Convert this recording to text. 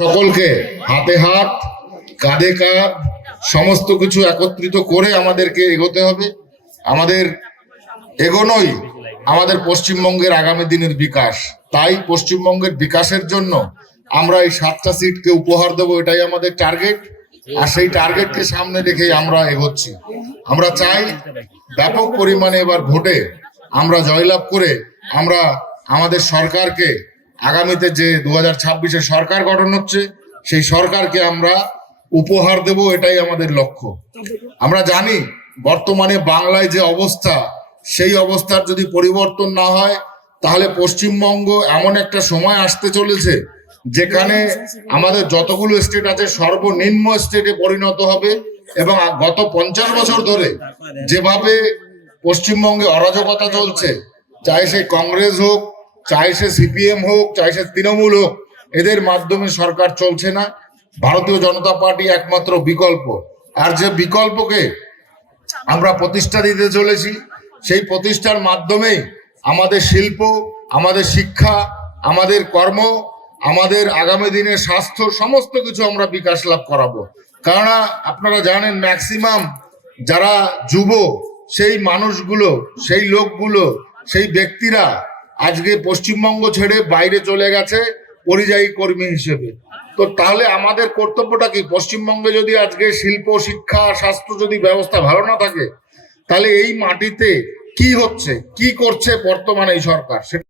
সকলকে হাতে হাত কাঁধে কাঁধ সমস্ত কিছু একত্রিত করে আমাদেরকে এগোতে হবে। আমাদের এগোনোই আমাদের পশ্চিমবঙ্গের আগামী দিনের বিকাশ। তাই পশ্চিমবঙ্গের বিকাশের জন্য আমরা এই 7টা সিটকে উপহার দেবো, এটাই আমাদের টার্গেট। আর সেই টার্গেটকে সামনে রেখেই আমরা এগোচ্ছি। আমরা চাই ব্যাপক পরিমাণে এবার ভোটে আমরা জয়লাভ করে আমরা আমাদের সরকারকে আগামীতে যে 2026-এ সরকার গঠন হচ্ছে সেই সরকারকে আমরা উপহার দেব, এটাই আমাদের লক্ষ্য। আমরা জানি বর্তমানে বাংলায় যে অবস্থা, সেই অবস্থার যদি পরিবর্তন না হয় তাহলে পশ্চিমবঙ্গ এমন একটা সময় আসতে চলেছে যেখানে আমাদের যতগুলো স্টেট আছে সর্বনিম্ন স্টেটে পরিণত হবে। এবং গত 50 বছর ধরে যেভাবে পশ্চিমবঙ্গে অরাজকতা চলছে, চাই সে কংগ্রেস হোক, চাই সে সিপিএম হোক, চাই সে তৃণমূল হোক, এদের মাধ্যমে সরকার চলছে না। ভারতীয় জনতা পার্টি একমাত্র বিকল্প। আর যে বিকল্পকে আমরা প্রতিষ্ঠা দিতে চলেছি, সেই প্রতিষ্ঠার মাধ্যমেই আমাদের শিল্প, আমাদের শিক্ষা, আমাদের কর্ম, আমাদের আগামী দিনের স্বাস্থ্য সমস্ত কিছু আমরা বিকাশ লাভ করাবো। কেননা আপনারা জানেন ম্যাক্সিমাম যারা যুব, সেই মানুষগুলো, সেই লোকগুলো, সেই ব্যক্তিরা আজকে পশ্চিমবঙ্গ ছেড়ে বাইরে চলে গেছে পরিযায়ী কর্মী হিসেবে। তো তাহলে আমাদের কর্তব্যটা কি? পশ্চিমবঙ্গে যদি আজকে শিল্প, শিক্ষা, স্বাস্থ্য যদি ব্যবস্থা ভালো না থাকে, তাহলে এই মাটিতে কি হচ্ছে, কি করছে বর্তমানে এই সরকার, সেটা